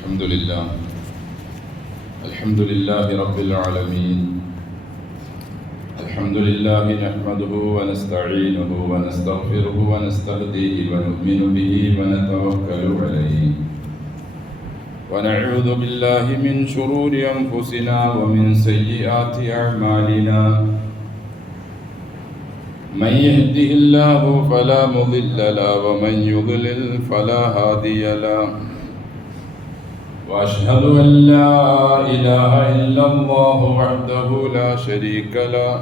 الحمد لله رب العالمين. الحمد لله نحمده ونستعينه ونستغفره ونستهديه ونؤمن به ونتوكل عليه ونعوذ بالله من شرور أنفسنا ومن سيئات أعمالنا. من يهده الله فلا مضل له ومن يضلل فلا هادي له. وأشهد أن لا إله إلا الله وحده لا شريك له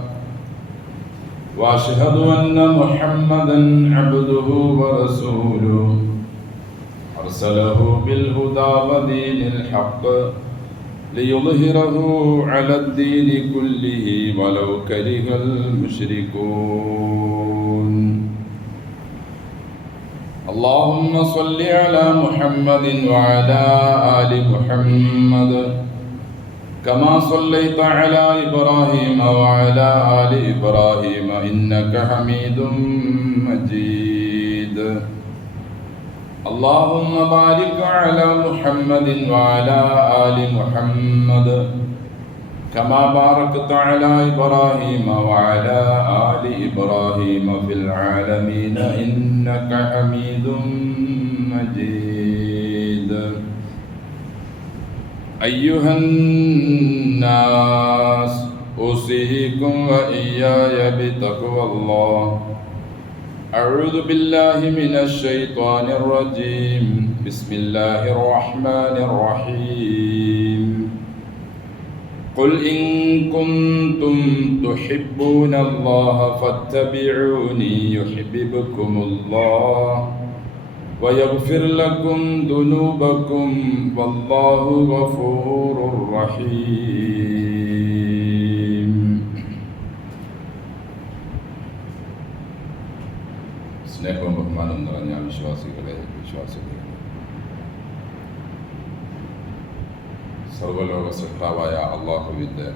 وأشهد أن محمدا عبده ورسوله أرسله بالهدى ودين الحق ليظهره على الدين كله ولو كره المشركون. اللهم صل على محمد وعلى آل محمد كما صليت على إبراهيم وعلى آل إبراهيم إنك حميد مجيد. اللهم بارك على محمد وعلى آل محمد كما باركت على إبراهيم وعلى آل إبراهيم في العالمين إنك حميد مجيد. أيها الناس أوصيكم وإياي بتقوى الله. أعوذ بالله من الشيطان الرجيم. بسم الله الرحمن الرحيم. قل إن كنتم تحبون الله فاتبعوني يحببكم الله ويغفر لكم ذنوبكم والله غفور رحيم. സ്നേഹവും ബഹുമാനവും നിറഞ്ഞ വിശ്വാസികളെ സർവലോക സൃഷ്ടാവായ അള്ളാഹുവിൻ്റെ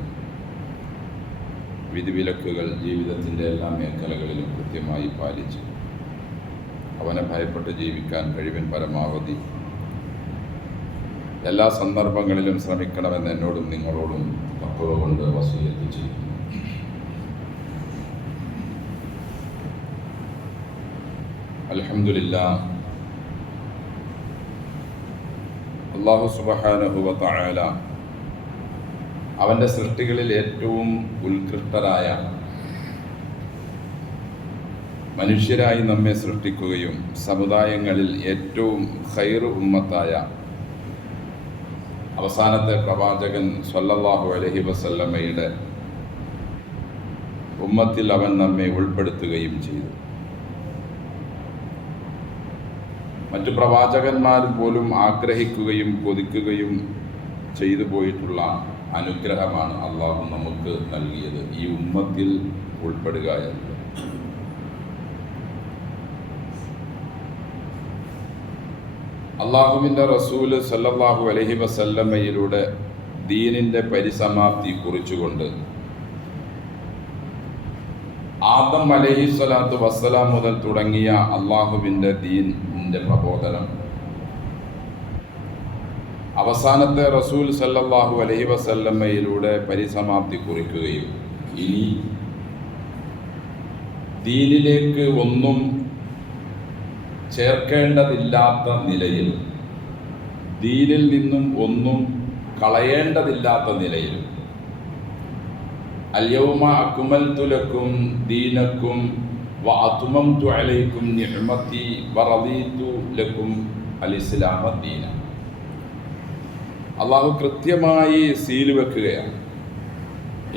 വിധിവിലക്കുകൾ ജീവിതത്തിൻ്റെ എല്ലാ മേഖലകളിലും കൃത്യമായി പാലിച്ച് അവനെ ഭയപ്പെട്ട് ജീവിക്കാൻ കഴിവിൻ പരമാവധി എല്ലാ സന്ദർഭങ്ങളിലും ശ്രമിക്കണമെന്ന് എന്നോടും നിങ്ങളോടും തഖ്വ കൊണ്ട് വസിയത്ത് ചെയ്യുന്നു. അൽഹംദുലില്ലാഹ്, അല്ലാഹു സുബ്ഹാനഹു വ തആല അവൻ്റെ സൃഷ്ടികളിൽ ഏറ്റവും ഉത്കൃഷ്ടരായ മനുഷ്യരായി നമ്മെ സൃഷ്ടിക്കുകയും സമുദായങ്ങളിൽ ഏറ്റവും ഖൈർ ഉമ്മത്തായ അവസാനത്തെ പ്രവാചകൻ സ്വല്ലല്ലാഹു അലൈഹി വസല്ലമയുടെ ഉമ്മത്തിൽ അവൻ നമ്മെ ഉൾപ്പെടുത്തുകയും ചെയ്തു. മറ്റു പ്രവാചകന്മാർ പോലും ആഗ്രഹിക്കുകയും കൊതിക്കുകയും ചെയ്തു പോയിട്ടുള്ള അനുഗ്രഹമാണ് അള്ളാഹു നമുക്ക് നൽകിയത്, ഈ ഉമ്മത്തിൽ ഉൾപ്പെടുക എന്നത്. അള്ളാഹുവിൻ്റെ റസൂല് സല്ലല്ലാഹു അലൈഹി വസല്ലമയിലൂടെ ദീനിൻ്റെ പരിസമാപ്തി കുറിച്ചുകൊണ്ട് ആദം അലൈഹി സ്വലാത്തു വസ്സലാം മുതൽ തുടങ്ങിയ അള്ളാഹുവിൻ്റെ ദീനിൻ്റെ പ്രബോധനം അവസാനത്തെ റസൂൽ സല്ലല്ലാഹു അലൈഹി വസല്ലമയിലൂടെ പരിസമാപ്തി കുറിക്കുകയും ഇനി ദീനിലേക്ക് ഒന്നും ചേർക്കേണ്ടതില്ലാത്ത നിലയിൽ, ദീനിൽ നിന്നും ഒന്നും കളയേണ്ടതില്ലാത്ത നിലയിൽ അൽയൗമ അക്മൽതു ലക്കും ദീനക്കും വ അത്മംതു അലൈക്കും നിഅമതി വ റദീതു ലക്കും അൽ-ഇസ്ലാമ ദീന. അള്ളാഹു കൃത്യമായി സീല് വെക്കുകയാണ്.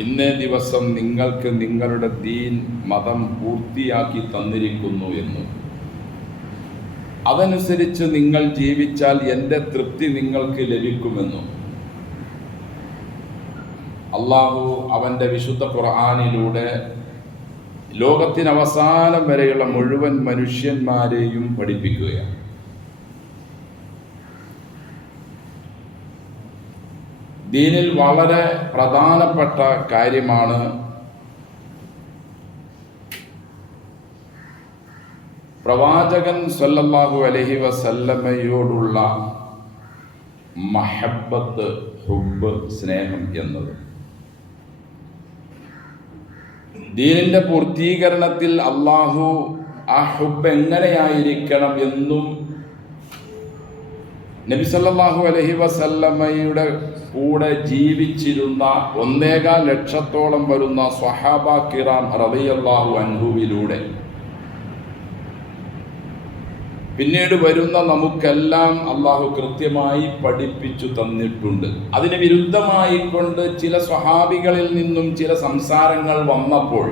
ഇന്നേ ദിവസം നിങ്ങൾക്ക് നിങ്ങളുടെ ദീൻ മതം പൂർത്തിയാക്കി തന്നിരിക്കുന്നു എന്നും അതനുസരിച്ച് നിങ്ങൾ ജീവിച്ചാൽ എൻ്റെ തൃപ്തി നിങ്ങൾക്ക് ലഭിക്കുമെന്നും അള്ളാഹു അവൻ്റെ വിശുദ്ധ ഖുർആനിലൂടെ ലോകത്തിനവസാനം വരെയുള്ള മുഴുവൻ മനുഷ്യന്മാരെയും പഠിപ്പിക്കുകയാണ്. ദീനിൽ വളരെ പ്രധാനപ്പെട്ട കാര്യമാണ് പ്രവാചകൻ സല്ലല്ലാഹു അലൈഹി വസല്ലമയോടുള്ള മഹബ്ബത്ത്, ഹുബ്ബ്, സ്നേഹം എന്നത്. ദീനിന്റെ പൂർത്തീകരണത്തിൽ അള്ളാഹു ആ ഹുബ്ബ് എങ്ങനെയായിരിക്കണം എന്നും നബി സല്ലല്ലാഹു അലൈഹി വസല്ലമയുടെ കൂടെ ജീവിച്ചിരുന്ന 1.25 ലക്ഷത്തോളം വരുന്ന സ്വഹാബ കിറാം റളിയല്ലാഹു അൻഹുവിലൂടെ പിന്നീട് വരുന്ന നമുക്കെല്ലാം അള്ളാഹു കൃത്യമായി പഠിപ്പിച്ചു തന്നിട്ടുണ്ട്. അതിന് വിരുദ്ധമായി കൊണ്ട് ചില സ്വഹാബികളിൽ നിന്നും ചില സംസാരങ്ങൾ വന്നപ്പോൾ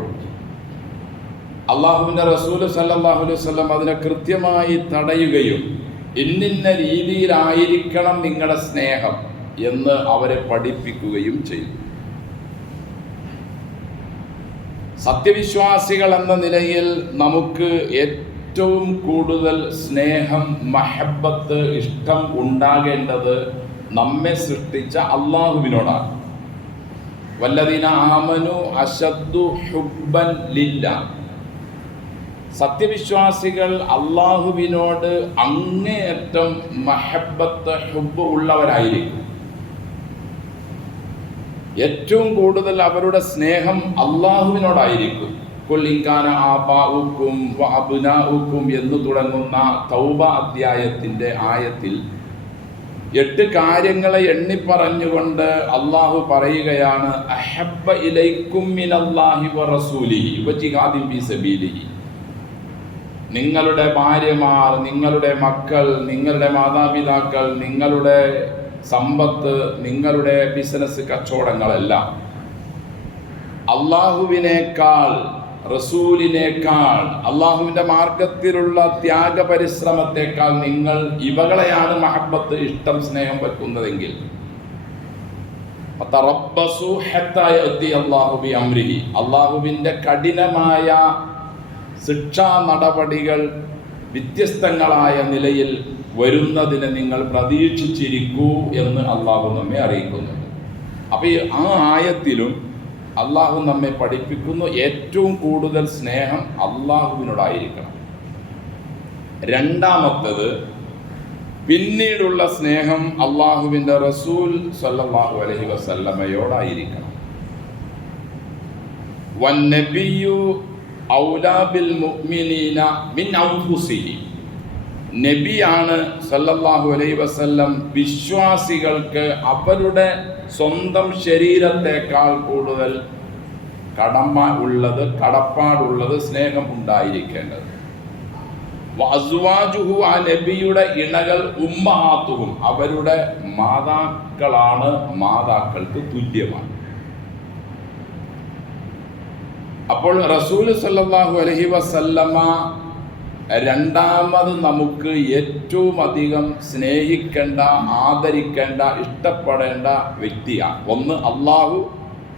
അള്ളാഹുവിൻ്റെ റസൂൽ സല്ലല്ലാഹു അലൈഹി വസല്ലം അതിനെ കൃത്യമായി തടയുകയും ഇന്നിന്ന രീതിയിലായിരിക്കണം നിങ്ങളുടെ സ്നേഹം എന്ന് അവരെ പഠിപ്പിക്കുകയും ചെയ്തു. സത്യവിശ്വാസികൾ എന്ന നിലയിൽ നമുക്ക് ഏറ്റവും കൂടുതൽ സ്നേഹം, മഹബ്ബത്ത്, ഇഷ്ടം ഉണ്ടാകേണ്ടത് നമ്മെ സൃഷ്ടിച്ച അള്ളാഹുവിനോടാണ്. വല്ലദീന ആമനു അശദ്ദു ഹുബ്ബൻ ലില്ലാ. സത്യവിശ്വാസികൾ അള്ളാഹുവിനോട് അങ്ങേയറ്റം മഹബ്ബത്ത്, ഹുബ്ബ് ഉള്ളവരായിരിക്കും. ഏറ്റവും കൂടുതൽ അവരുടെ സ്നേഹം അള്ളാഹുവിനോടായിരിക്കും. ഖുൽ ഇൻ കാന ആബാഉക്കും വഅബ്നാഉക്കും എന്ന് തുടങ്ങുന്ന തൗബ അധ്യായത്തിന്റെ ആയത്തിൽ 8 കാര്യങ്ങളെ എണ്ണിപ്പറഞ്ഞുകൊണ്ട് അള്ളാഹു പറയുകയാണ്, അഹബ്ബ ഇലൈക്കും മിനല്ലാഹി വറസൂലിഹി വജിഹാദിൻ ഫീ സബീലിഹി. നിങ്ങളുടെ ഭാര്യമാർ, നിങ്ങളുടെ മക്കൾ, നിങ്ങളുടെ മാതാപിതാക്കൾ, നിങ്ങളുടെ സമ്പത്ത്, നിങ്ങളുടെ ബിസിനസ്, കച്ചവടങ്ങളെല്ലാം അള്ളാഹുവിനേക്കാൾ, റസൂലിനേക്കാൾ, അള്ളാഹുവിൻ്റെ മാർഗത്തിലുള്ള ത്യാഗപരിശ്രമത്തെക്കാൾ നിങ്ങൾ ഇവകളെയാണ് മഹബ്ബത്ത്, ഇഷ്ടം, സ്നേഹം വെക്കുന്നതെങ്കിൽ അള്ളാഹുവിൻ്റെ കഠിനമായ ശിക്ഷാ നടപടികൾ വ്യത്യസ്തങ്ങളായ നിലയിൽ വരുന്നതിനെ നിങ്ങൾ പ്രതീക്ഷിച്ചിരിക്കൂ എന്ന് അള്ളാഹു നമ്മെ അറിയിക്കുന്നുണ്ട്. അപ്പോൾ ആ ആയത്തിലും അള്ളാഹു നമ്മെ പഠിപ്പിക്കുന്നു ഏറ്റവും കൂടുതൽ സ്നേഹം അള്ളാഹുവിനോടായിരിക്കണം. രണ്ടാമത്തത്, പിന്നീടുള്ള സ്നേഹം അള്ളാഹുവിൻ്റെ റസൂൽ സല്ലല്ലാഹു അലൈഹി വസല്ലമയോടായിരിക്കണം. വന്നബിയു ഔലാ ബിൽ മുഅ്മിനീന മിൻ അൻഫുസിഹി. നബിയാണ് സല്ലല്ലാഹു അലൈഹി വസല്ലം വിശ്വാസികൾക്ക് അവരുടെ സ്വന്തം ശരീരത്തെക്കാൾ കൂടുതൽ കടപ്പാടുള്ളത്, സ്നേഹം ഉണ്ടായിരിക്കേണ്ടത്. വഅസ്വാജുഹു, ആ നബിയുടെ ഇണകൾ, ഉമ്മഹാത്തുഹും, അവരുടെ മാതാക്കളാണ്, മാതാക്കൾക്ക് തുല്യമാണ്. അപ്പോൾ റസൂൽ സല്ലല്ലാഹു അലൈഹി വസല്ലമ രണ്ടാമത് നമുക്ക് ഏറ്റവും അധികം സ്നേഹിക്കേണ്ട, ആദരിക്കേണ്ട, ഇഷ്ടപ്പെടേണ്ട വ്യക്തിയാണ്. ഒന്ന് അള്ളാഹു,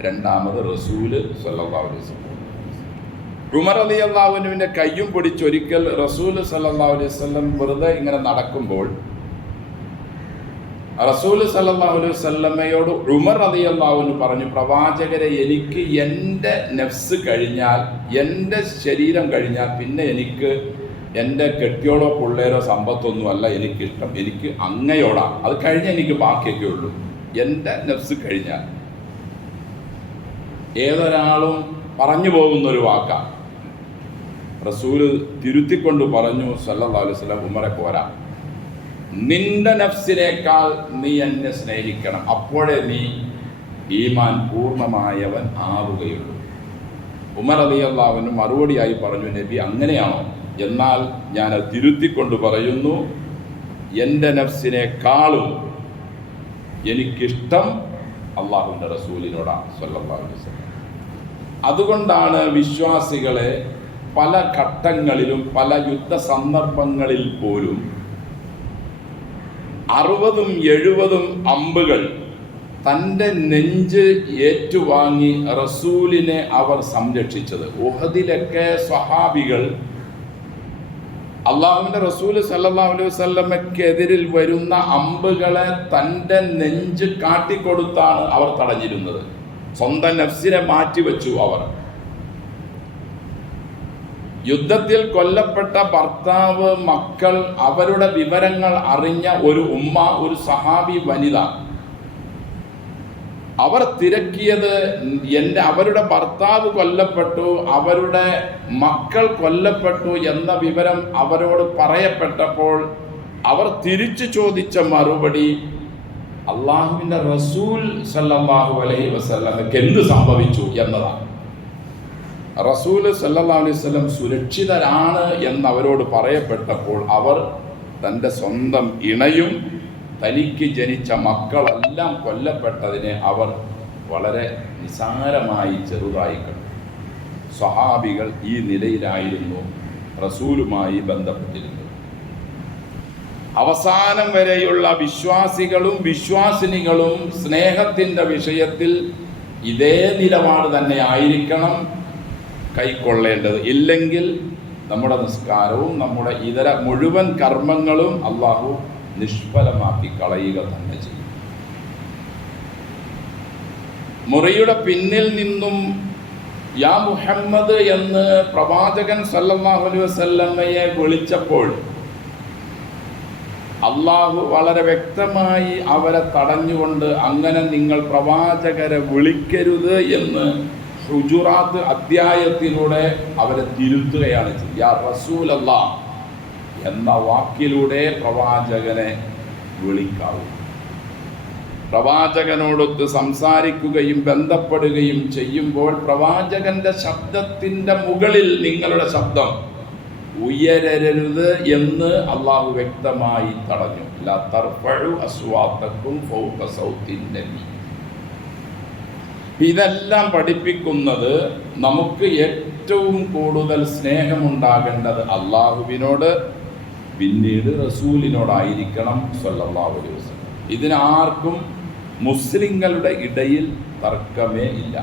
രണ്ടാമത് റസൂല് സല്ലല്ലാഹു അലൈഹി വസല്ലം. ഉമർ റളിയല്ലാഹു അൻഹുവിൻ്റെ കയ്യും പിടിച്ചൊരിക്കൽ റസൂൽ സല്ലല്ലാഹു അലൈഹി വസല്ലം വെറുതെ ഇങ്ങനെ നടക്കുമ്പോൾ റസൂൽ സല്ലല്ലാഹു അലൈഹി വസല്ലമയോട് ഉമർ റളിയല്ലാഹു അൻഹു പറഞ്ഞു, പ്രവാചകരെ, എനിക്ക് എൻ്റെ നഫ്സ് കഴിഞ്ഞാൽ, എൻ്റെ ശരീരം കഴിഞ്ഞാൽ പിന്നെ എനിക്ക് എൻ്റെ കെട്ടിയോടോ പിള്ളേരോ സമ്പത്തൊന്നുമല്ല എനിക്കിഷ്ടം, എനിക്ക് അങ്ങയോടാണ്. അത് കഴിഞ്ഞാൽ എനിക്ക് ബാക്കിയൊക്കെ ഉള്ളൂ. എൻ്റെ നഫ്സ് കഴിഞ്ഞാൽ. ഏതൊരാളും പറഞ്ഞു പോകുന്നൊരു വാക്കാണ്. റസൂല് തിരുത്തിക്കൊണ്ട് പറഞ്ഞു സല്ലല്ലാഹു അലൈഹി വസല്ലം, ഉമറെ പോരാ, നിന്റെ നഫ്സിനേക്കാൾ നീ എന്നെ സ്നേഹിക്കണം, അപ്പോഴേ നീ ഈമാൻ പൂർണ്ണമായവൻ ആവുകയുള്ളൂ. ഉമർ റളിയല്ലാഹു അൻഹു മറുപടിയായി പറഞ്ഞു, നബി അങ്ങനെയാണോ? എന്നാൽ ഞാൻ തിരുത്തിക്കൊണ്ട് പറയുന്നു, എൻ്റെ നഫ്സിനേക്കാളും എനിക്കിഷ്ടം അള്ളാഹുവിൻ്റെ റസൂലിനോടാണ് സല്ലല്ലാഹു അലൈഹി വസല്ലം. അതുകൊണ്ടാണ് വിശ്വാസികളെ പല ഘട്ടങ്ങളിലും, പല യുദ്ധ സന്ദർഭങ്ങളിൽ പോലും 60ഉം 70ഉം അമ്പുകൾ തൻ്റെ നെഞ്ച് ഏറ്റുവാങ്ങി റസൂലിനെ അവർ സംരക്ഷിച്ചത്. ഉഹദിലൊക്കെ സ്വഹാബികൾ അള്ളാഹുവിൻ്റെ റസൂൽ സല്ലല്ലാഹു അലൈഹി വസല്ലമയ്ക്കെതിരിൽ വരുന്ന അമ്പുകളെ തൻ്റെ നെഞ്ച് കാട്ടിക്കൊടുത്താണ് അവർ തടഞ്ഞിരുന്നത്. സ്വന്തം നഫ്സിനെ മാറ്റിവെച്ചു അവർ. യുദ്ധത്തിൽ കൊല്ലപ്പെട്ട ഭർത്താവ്, മക്കൾ, അവരുടെ വിവരങ്ങൾ അറിഞ്ഞ ഒരു ഉമ്മ, ഒരു സഹാബി വനിത, അവർ തിരക്കിയത് അവരുടെ ഭർത്താവ് കൊല്ലപ്പെട്ടു, അവരുടെ മക്കൾ കൊല്ലപ്പെട്ടു എന്ന വിവരം അവരോട് പറയപ്പെട്ടപ്പോൾ അവർ തിരിച്ചു ചോദിച്ച മറുപടി അള്ളാഹുവിൻ്റെ റസൂൽ സല്ലല്ലാഹു അലൈഹി വസല്ലമയ്ക്ക് എന്ത് സംഭവിച്ചു എന്നതാണ്. റസൂൽ സല്ലല്ലാഹു അലൈഹി വസല്ലം സുരക്ഷിതരാണ് എന്ന് അവരോട് പറയപ്പെട്ടപ്പോൾ അവർ തൻ്റെ സ്വന്തം ഇണയും തനിക്ക് ജനിച്ച മക്കളെല്ലാം കൊല്ലപ്പെട്ടതിനെ അവർ വളരെ നിസാരമായി ചെറുതായി കണ്ടു. സ്വഹാബികൾ ഈ നിലയിലായിരുന്നു റസൂലുമായി ബന്ധപ്പെട്ടിരുന്നത്. അവസാനം വരെയുള്ള വിശ്വാസികളും വിശ്വാസിനികളും സ്നേഹത്തിൻ്റെ വിഷയത്തിൽ ഇതേ നിലപാട് തന്നെ ആയിരിക്കണം കൈക്കൊള്ളേണ്ടത്. ഇല്ലെങ്കിൽ നമ്മുടെ നിസ്കാരവും നമ്മുടെ ഇതര മുഴുവൻ കർമ്മങ്ങളും അള്ളാഹു നിഷ്ഫലമാക്കി കളയുക തന്നെ ചെയ്യും. മുറിയുടെ പിന്നിൽ നിന്നും യാ മുഹമ്മദ് എന്ന് പ്രവാചകൻ സല്ലല്ലാഹു അലൈഹി വസല്ലമയെ വിളിച്ചപ്പോൾ അള്ളാഹു വളരെ വ്യക്തമായി അവരെ തടഞ്ഞുകൊണ്ട് അങ്ങനെ നിങ്ങൾ പ്രവാചകരെ വിളിക്കരുത് എന്ന് ഹുജുറാത്ത് അധ്യായത്തിലൂടെ അവരെ തിരുത്തുകയാണ് ചെയ്തത്. യാ റസൂലല്ലാഹ് എന്ന വാക്കിലൂടെ പ്രവാചകനെ വിളിക്കാവൂ. പ്രവാചകനോടൊത്ത് സംസാരിക്കുകയും ബന്ധപ്പെടുകയും ചെയ്യുമ്പോൾ പ്രവാചകന്റെ ശബ്ദത്തിൻ്റെ മുകളിൽ നിങ്ങളുടെ ശബ്ദം ഉയരരുത് എന്ന് അള്ളാഹു വ്യക്തമായി തടഞ്ഞു. ലാ തർഫഉ അസ്വാതക്കും ഫൗക സൗത്തിൻ നബി. ഇതെല്ലാം പഠിപ്പിക്കുന്നത് നമുക്ക് ഏറ്റവും കൂടുതൽ സ്നേഹമുണ്ടാകേണ്ടത് അള്ളാഹുവിനോട്, പിന്നീട് റസൂലിനോടായിരിക്കണം സല്ലല്ലാഹു അലൈഹി വസല്ലം. ഇതിനാർക്കും മുസ്ലിങ്ങളുടെ ഇടയിൽ തർക്കമേ ഇല്ല.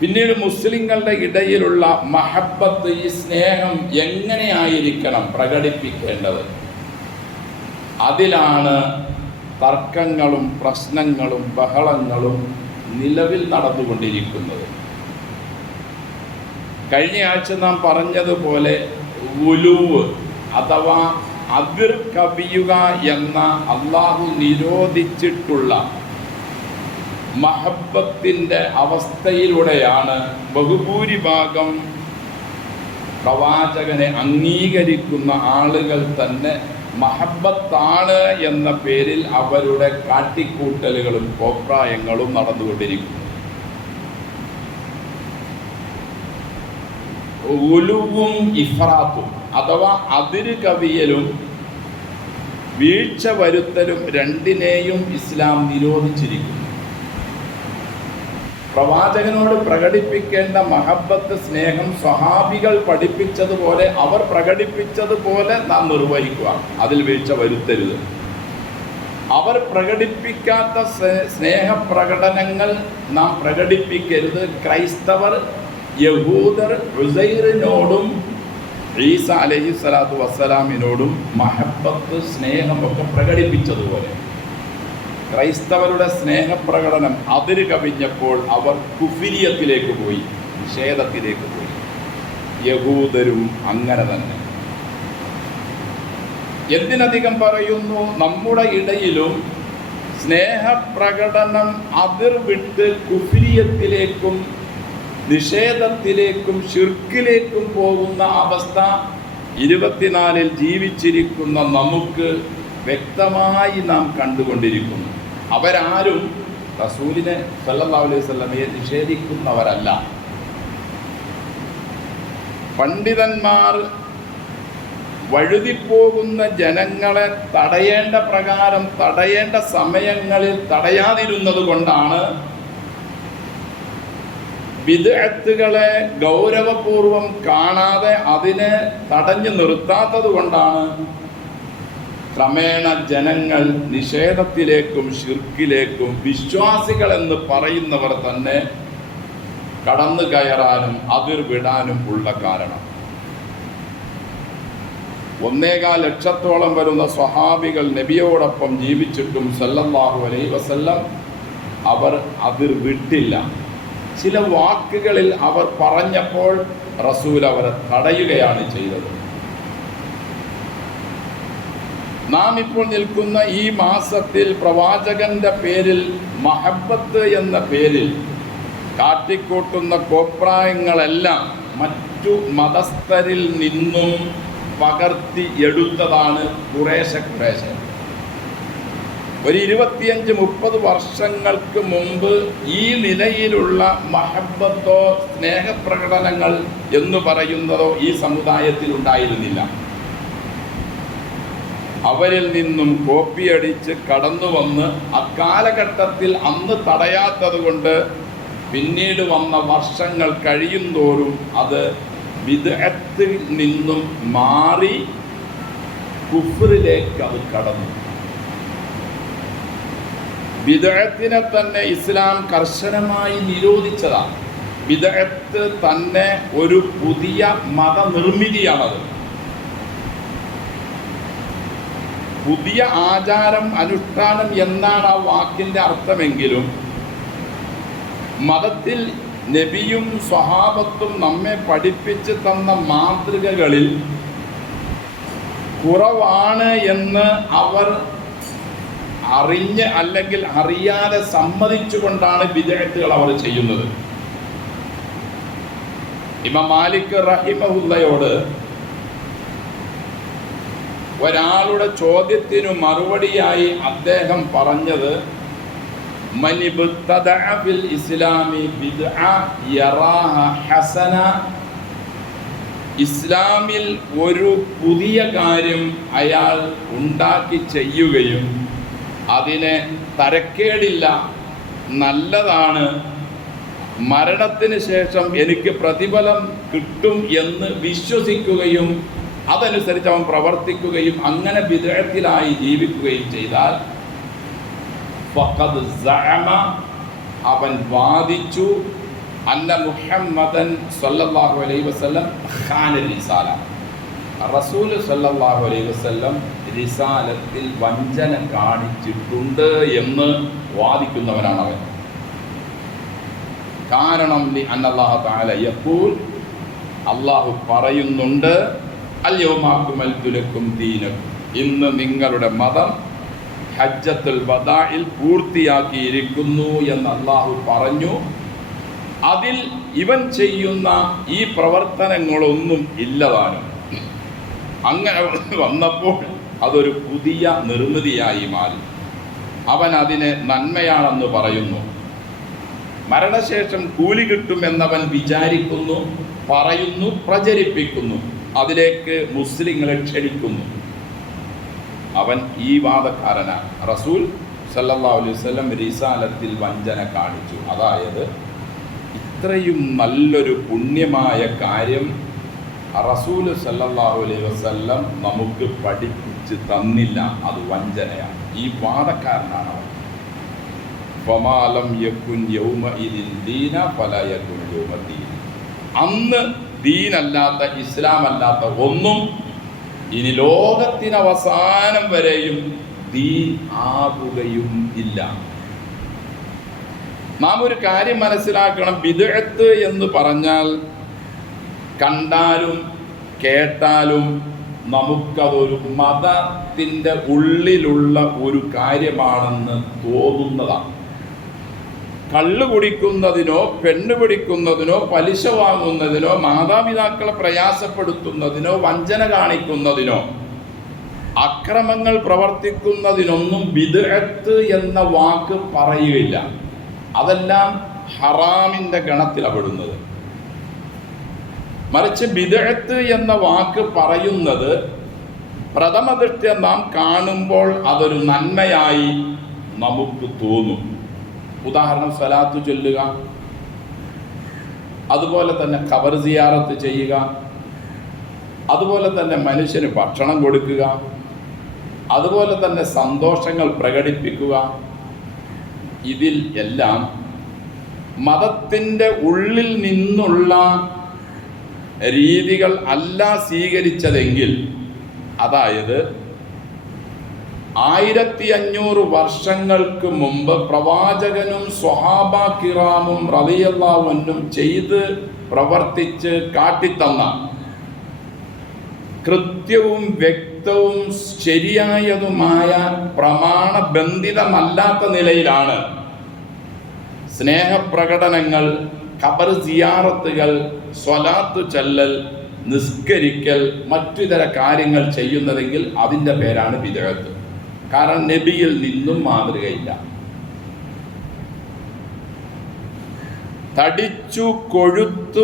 പിന്നീട് മുസ്ലിങ്ങളുടെ ഇടയിലുള്ള മഹബത്ത്, ഈ സ്നേഹം എങ്ങനെയായിരിക്കണം പ്രകടിപ്പിക്കേണ്ടത്, അതിലാണ് തർക്കങ്ങളും പ്രശ്നങ്ങളും ബഹളങ്ങളും നിലവിൽ നടന്നുകൊണ്ടിരിക്കുന്നത്. കഴിഞ്ഞ ആഴ്ച നാം പറഞ്ഞതുപോലെ ഉലൂവ് അഥവാ അതിർ കവിയുക എന്ന അള്ളാഹു നിരോധിച്ചിട്ടുള്ള മഹബത്തിൻ്റെ അവസ്ഥയിലൂടെയാണ് ബഹുഭൂരിഭാഗം പ്രവാചകനെ അംഗീകരിക്കുന്ന ആളുകൾ തന്നെ മഹബത്താണ് എന്ന പേരിൽ അവരുടെ കാട്ടിക്കൂട്ടലുകളും കോപ്രായങ്ങളും നടന്നുകൊണ്ടിരിക്കുന്നു. ഉലുവും ഇഫ്രാത്തും അഥവാ അതിര് കവിയലും വീഴ്ച വരുത്തലും രണ്ടിനെയും ഇസ്ലാം നിരോധിച്ചിരിക്കുന്നു. പ്രവാചകനോട് പ്രകടിപ്പിക്കേണ്ട മഹബത്ത്, സ്നേഹം സ്വഹാബികൾ പഠിപ്പിച്ചതുപോലെ അവർ പ്രകടിപ്പിച്ചതുപോലെ നാം നിർവഹിക്കുക, അതിൽ വീഴ്ച വരുത്തരുത്. അവർ പ്രകടിപ്പിക്കാത്ത സ്നേഹപ്രകടനങ്ങൾ നാം പ്രകടിപ്പിക്കരുത്. ക്രൈസ്തവർ, യഹൂദർ ഉസൈറിനോടും ഈസ അലൈഹി സ്വലാത്തു വസ്സലാമിനോടും മഹബത്ത്, സ്നേഹമൊക്കെ പ്രകടിപ്പിച്ചതുപോലെ ക്രൈസ്തവരുടെ സ്നേഹപ്രകടനം അതിര് കവിഞ്ഞപ്പോൾ അവർ കുഫിരിയത്തിലേക്ക് പോയി, നിഷേധത്തിലേക്ക് പോയി. യഹൂദരും അങ്ങനെ തന്നെ. എന്തിനധികം പറയുന്നു, നമ്മുടെ ഇടയിലും സ്നേഹപ്രകടനം അതിർ വിട്ട് കുഫിരിയത്തിലേക്കും നിഷേധത്തിലേക്കും ശിർക്കിലേക്കും പോകുന്ന അവസ്ഥ 24 ജീവിച്ചിരിക്കുന്ന നമുക്ക് വ്യക്തമായി നാം കണ്ടുകൊണ്ടിരിക്കുന്നു. അവരാരും റസൂലിനെ സല്ലല്ലാഹു അലൈഹി വസല്ലമയെ നിഷേധിക്കുന്നവരല്ല. പണ്ഡിതന്മാർ വഴുതിപ്പോകുന്ന ജനങ്ങളെ തടയേണ്ട പ്രകാരം തടയേണ്ട സമയങ്ങളിൽ തടയാതിരുന്നത് കൊണ്ടാണ്, ബിദ്അത്തുകളെ ഗൗരവപൂർവം കാണാതെ അതിനെ തടഞ്ഞു നിർത്താത്തത് കൊണ്ടാണ് ക്രമേണ ജനങ്ങൾ നിഷേധത്തിലേക്കും ശിർക്കിലേക്കും വിശ്വാസികളെന്ന് പറയുന്നവർ തന്നെ കടന്നു കയറാനും അതിർ വിടാനും ഉള്ള കാരണം. 1.25 ലക്ഷത്തോളം വരുന്ന സ്വഹാബികൾ നബിയോടൊപ്പം ജീവിച്ചിട്ടും സല്ലല്ലാഹു അലൈഹി വസല്ലം അവർ അതിർ വിട്ടില്ല. ചില വാക്കുകളിൽ അവർ പറഞ്ഞപ്പോൾ റസൂൽ അവരെ തടയുകയാണ് ചെയ്തത്. നാം ഇപ്പോൾ നിൽക്കുന്ന ഈ മാസത്തിൽ പ്രവാചകന്റെ പേരിൽ മഹബത്ത് എന്ന പേരിൽ കാട്ടിക്കൂട്ടുന്ന കോപ്രായങ്ങളെല്ലാം മറ്റു മതസ്ഥരിൽ നിന്നും പകർത്തി എടുത്തതാണ് കുറേശ്ശെ. ഒരു 25-30 വർഷങ്ങൾക്ക് മുമ്പ് ഈ നിലയിലുള്ള മഹബത്തോ സ്നേഹപ്രകടനങ്ങൾ എന്ന് പറയുന്നതോ ഈ സമുദായത്തിൽ ഉണ്ടായിരുന്നില്ല. അവരിൽ നിന്നും കോപ്പിയടിച്ച് കടന്നു വന്ന് അക്കാലഘട്ടത്തിൽ അന്ന് തടയാത്തത് കൊണ്ട് പിന്നീട് വന്ന വർഷങ്ങൾ കഴിയും തോറും അത് ബിദ്അത്തിൽ നിന്നും മാറി കുഫ്റിലേക്ക് അത് കടന്നു. ബിദ്അത്തിനെ തന്നെ ഇസ്ലാം കർശനമായി നിരോധിച്ചതാണ്. ബിദ്അത്ത് തന്നെ ഒരു പുതിയ മതനിർമ്മിതിയാണത്. പുതിയ ആചാരം, അനുഷ്ഠാനം എന്നാണ് ആ വാക്കിൻ്റെ അർത്ഥമെങ്കിലും മതത്തിൽ നബിയും സ്വഹാബത്തും നമ്മെ പഠിപ്പിച്ച് തന്ന മാതൃകകളിൽ കുറവാണ് എന്ന് അവർ അറിഞ്ഞ് അല്ലെങ്കിൽ അറിയാതെ സമ്മതിച്ചുകൊണ്ടാണ് ബിദ്അത്തുകൾ അവർ ചെയ്യുന്നത്. ഇമാം മാലിക് റഹിമഹുല്ലയോട് ഒരാളുടെ ചോദ്യത്തിനു മറുപടിയായി അദ്ദേഹം പറഞ്ഞത്, മൻ ഇബ്തദഅ ഫിൽ ഇസ്ലാമി ബിദ്അ യറാഹ ഹസന, ഇസ്ലാമിൽ ഒരു പുതിയ കാര്യം അയാൾ ഉണ്ടാക്കി ചെയ്യുകയും അതിനെ തരക്കേടില്ല, നല്ലതാണ്, മരണത്തിന് ശേഷം എനിക്ക് പ്രതിഫലം കിട്ടും എന്ന് വിശ്വസിക്കുകയും അതനുസരിച്ച് അവൻ പ്രവർത്തിക്കുകയും അങ്ങനെ ബിദ്അത്തിലായി ജീവിക്കുകയും ചെയ്താൽ ഫഖദ് സഅമ, അവൻ വാദിച്ചു, അന്ന മുഹമ്മദൻ സല്ലല്ലാഹു അലൈഹി വസല്ലം ഖാന റിസാല, റസൂൽ സല്ലല്ലാഹു അലൈഹി വസല്ലം റിസാലത്തിൽ വഞ്ചന കാണിച്ചിട്ടുണ്ട് എന്ന് വാദിക്കുന്നവനാണ് അവൻ. കാരണം അന്നല്ലാഹു തആല യഖൂൽ, അല്ലാഹു പറയുന്നുണ്ട്, അൽയൗമ അക്മൽതു ലക്കും ദീനക്കും, ഇന്ന് നിങ്ങളുടെ മതം ഹജ്ജത്തുൽ വദാഇൽ പൂർത്തിയാക്കിയിരിക്കുന്നു എന്ന് അല്ലാഹു പറഞ്ഞു. അതിൽ ഇവൻ ചെയ്യുന്ന ഈ പ്രവർത്തനങ്ങളൊന്നും ഇല്ലതാനും. അങ്ങനെ വന്നപ്പോൾ അതൊരു പുതിയ നിർമ്മിതിയായി മാറി. അവൻ അതിനെ നന്മയാണെന്ന് പറയുന്നു. മരണശേഷം കൂലി കിട്ടുമെന്നവൻ വിചാരിക്കുന്നു, പറയുന്നു, പ്രചരിപ്പിക്കുന്നു, അതിലേക്ക് മുസ്ലിങ്ങളെ ക്ഷണിക്കുന്നു. അവൻ ഈ വാദക്കാരനാണ്. റസൂൽ സല്ലല്ലാഹു അലൈഹി വസല്ലം റിസാലത്തിൽ വഞ്ചന കാണിച്ചു. അതായത് ഇത്രയും നല്ലൊരു പുണ്യമായ കാര്യം റസൂൽ സല്ലല്ലാഹു അലൈഹി വസല്ലം നമുക്ക് പഠിപ്പിച്ച് തന്നില്ല, അത് വഞ്ചനയാണ്. ഈ വാദക്കാരനാണ് അവൻ. ഫമാലം യകുൻ യൗമഇദിൻ ദീന ഫലാ യകുൻ യൗമദ്ദീൻ, അന്ന് ദീനല്ലാത്ത, ഇസ്ലാമല്ലാത്ത ഒന്നും ഇനി ലോകത്തിനവസാനം വരെയും ദീൻ ആകുകയും ഇല്ല. നാം ഒരു കാര്യം മനസ്സിലാക്കണം, ബിദ്അത്ത് എന്ന് പറഞ്ഞാൽ കണ്ടാലും കേട്ടാലും നമുക്കതൊരു മതത്തിൻ്റെ ഉള്ളിലുള്ള ഒരു കാര്യമാണെന്ന് തോന്നുന്നതാണ്. കള്ള് കുടിക്കുന്നതിനോ, പെണ്ണ് പിടിക്കുന്നതിനോ, പലിശ വാങ്ങുന്നതിനോ, മാതാപിതാക്കളെ പ്രയാസപ്പെടുത്തുന്നതിനോ, വഞ്ചന കാണിക്കുന്നതിനോ, അക്രമങ്ങൾ പ്രവർത്തിക്കുന്നതിനൊന്നും ബിദ്അത്ത് എന്ന വാക്ക് പറയുകയില്ല. അതെല്ലാം ഹറാമിൻ്റെ ഗണത്തിലാണ് പെടുന്നത്. മറിച്ച് ബിദ്അത്ത് എന്ന വാക്ക് പറയുന്നത് പ്രഥമദൃഷ്ട്യാ നാം കാണുമ്പോൾ അതൊരു നന്മയായി നമുക്ക് തോന്നും. ഉദാഹരണം, സ്വലാത്ത് ചൊല്ലുക, അതുപോലെ തന്നെ ഖബർ സിയാറത്ത് ചെയ്യുക, അതുപോലെ തന്നെ മനുഷ്യന് ഭക്ഷണം കൊടുക്കുക, അതുപോലെ തന്നെ സന്തോഷങ്ങൾ പ്രകടിപ്പിക്കുക. ഇതിൽ എല്ലാം മതത്തിൻ്റെ ഉള്ളിൽ നിന്നുള്ള രീതികൾ അല്ല സ്വീകരിച്ചതെങ്കിൽ, അതായത് 1500 വർഷങ്ങൾക്ക് മുമ്പ് പ്രവാചകനും സ്വഹാബ കിറാമും റളിയല്ലാഹു അൻഹും ചെയ്ത് പ്രവർത്തിച്ച് കാട്ടിത്തന്ന കൃത്യവും വ്യക്തവും ശരിയായതുമായ പ്രമാണബന്ധിതമല്ലാത്ത നിലയിലാണ് സ്നേഹപ്രകടനങ്ങൾ, ഖബർ സിയാറത്തുകൾ, സ്വലാത്തു ചൊല്ലൽ, നിസ്കരിക്കൽ, മറ്റിതര കാര്യങ്ങൾ ചെയ്യുന്നതെങ്കിൽ അതിൻ്റെ പേരാണ് ബിദ്അത്ത്. കാരണം നബിയിൽ നിന്നും മാതൃകയില്ല. തടിച്ചു കൊഴുത്തു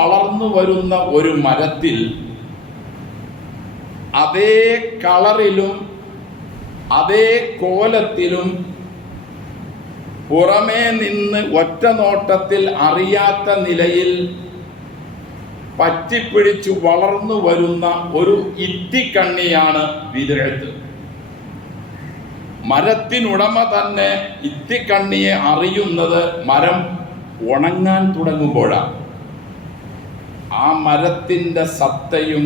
വളർന്നു വരുന്ന ഒരു മരത്തിൽ അതേ കളറിലും അതേ കോലത്തിലും പുറമേ നിന്ന് ഒറ്റ നോട്ടത്തിൽ അറിയാത്ത നിലയിൽ പറ്റിപ്പിടിച്ചു വളർന്നു വരുന്ന ഒരു ഇത്തിക്കണ്ണിയാണ് ബിദ്അത്ത്. മരത്തിനുടമ തന്നെ ഇത്തിക്കണ്ണിയെ അറിയുന്നത് മരം ഉണങ്ങാൻ തുടങ്ങുമ്പോഴാണ്. ആ മരത്തിൻ്റെ സത്തയും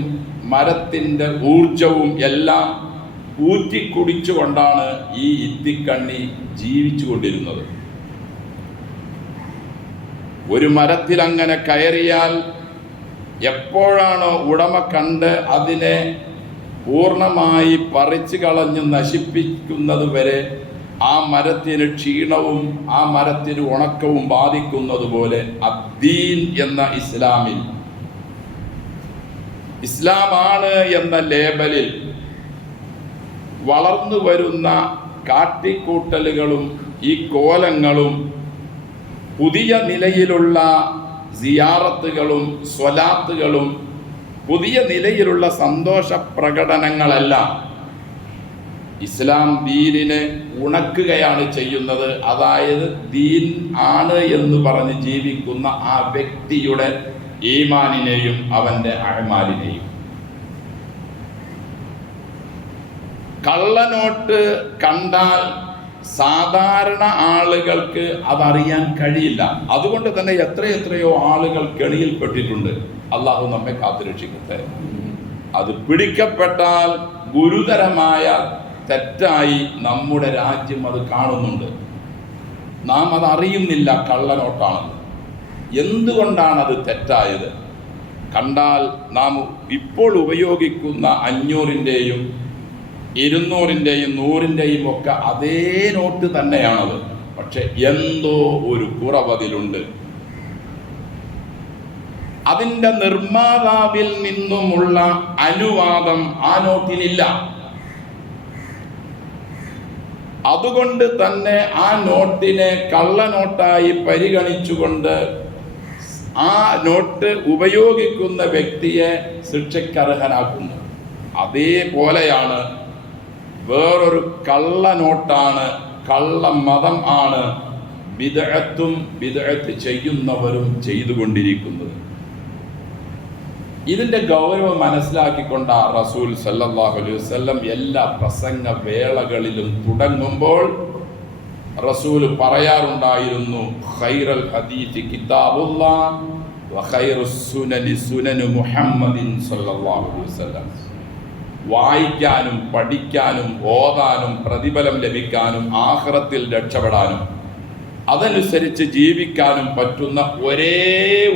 മരത്തിൻ്റെ ഊർജവും എല്ലാം ഊറ്റിക്കുടിച്ചുകൊണ്ടാണ് ഈ ഇത്തിക്കണ്ണി ജീവിച്ചു കൊണ്ടിരുന്നത്. ഒരു മരത്തിൽ അങ്ങനെ കയറിയാൽ എപ്പോഴാണോ ഉടമ കണ്ട് അതിനെ പൂർണ്ണമായി പറിച്ചു കളഞ്ഞ് നശിപ്പിക്കുന്നത് വരെ ആ മരത്തിന് ക്ഷീണവും ആ മരത്തിന് ഉണക്കവും ബാധിക്കുന്നത് പോലെ അദ്ദീൻ എന്ന ഇസ്ലാമിൽ, ഇസ്ലാമാണ് എന്ന ലേബലിൽ വളർന്നു വരുന്ന കാട്ടിക്കൂട്ടലുകളും ഈ കോലങ്ങളും പുതിയ നിലയിലുള്ള സിയാറത്തുകളും സ്വലാത്തുകളും പുതിയ നിലയിലുള്ള സന്തോഷ പ്രകടനങ്ങളെല്ലാം ഇസ്ലാം ദീനിനെ ഉണക്കുകയാണ് ചെയ്യുന്നത്. അതായത് ദീൻ ആണ് എന്ന് പറഞ്ഞ് ജീവിക്കുന്ന ആ വ്യക്തിയുടെ ഈമാനിനെയും അവൻ്റെ അഅ്മാലിനെയും. കള്ളനോട്ട് കണ്ടാൽ സാധാരണ ആളുകൾക്ക് അതറിയാൻ കഴിയില്ല. അതുകൊണ്ട് തന്നെ എത്രയെത്രയോ ആളുകൾ കെണിയിൽപ്പെട്ടിട്ടുണ്ട്. അള്ളാഹു നമ്മെ കാത്തുരക്ഷിക്കട്ടെ. അത് പിടിക്കപ്പെട്ടാൽ ഗുരുതരമായ തെറ്റായി നമ്മുടെ രാജ്യം അത് കാണുന്നുണ്ട്. നാം അത് അറിയുന്നില്ല കള്ളനോട്ടാണെന്ന്. എന്തുകൊണ്ടാണ് അത് തെറ്റായത്? കണ്ടാൽ നാം ഇപ്പോൾ ഉപയോഗിക്കുന്ന 500-ൻ്റെയും 200-ൻ്റെയും 100-ൻ്റെയും ഒക്കെ അതേ നോട്ട് തന്നെയാണത്. പക്ഷെ എന്തോ ഒരു കുറവതിലുണ്ട്. അതിൻ്റെ നിർമ്മാതാവിൽ നിന്നുമുള്ള അനുവാദം ആ നോട്ടിനില്ല. അതുകൊണ്ട് തന്നെ ആ നോട്ടിനെ കള്ളനോട്ടായി പരിഗണിച്ചുകൊണ്ട് ആ നോട്ട് ഉപയോഗിക്കുന്ന വ്യക്തിയെ ശിക്ഷയ്ക്കർഹനാക്കുന്നു. അതേപോലെയാണ് വേറൊരു കള്ളനോട്ടാണ്, കള്ളമതം ആണ് ബിദ്അത്തും ബിദ്അത്ത് ചെയ്യുന്നവരും ചെയ്തുകൊണ്ടിരിക്കുന്നത്. ഇതിൻ്റെ ഗൗരവം മനസ്സിലാക്കിക്കൊണ്ട റസൂൽ സല്ലല്ലാഹു അലൈഹി വസല്ലം എല്ലാ പ്രസംഗ വേളകളിലും തുടങ്ങുമ്പോൾ റസൂൽ പറയാറുണ്ടായിരുന്നു, ഖൈറൽ ഹദീഥി കിതാബുല്ലാഹ് വ ഖൈറുസ് സുനനി സുനനു മുഹമ്മദിൻ സല്ലല്ലാഹു അലൈഹി വസല്ലം. വായിക്കാനും പഠിക്കാനും ഓതാനും പ്രതിഫലം ലഭിക്കാനും ആഖിറത്തിൽ രക്ഷപ്പെടാനും അതനുസരിച്ച് ജീവിക്കാനും പറ്റുന്ന ഒരേ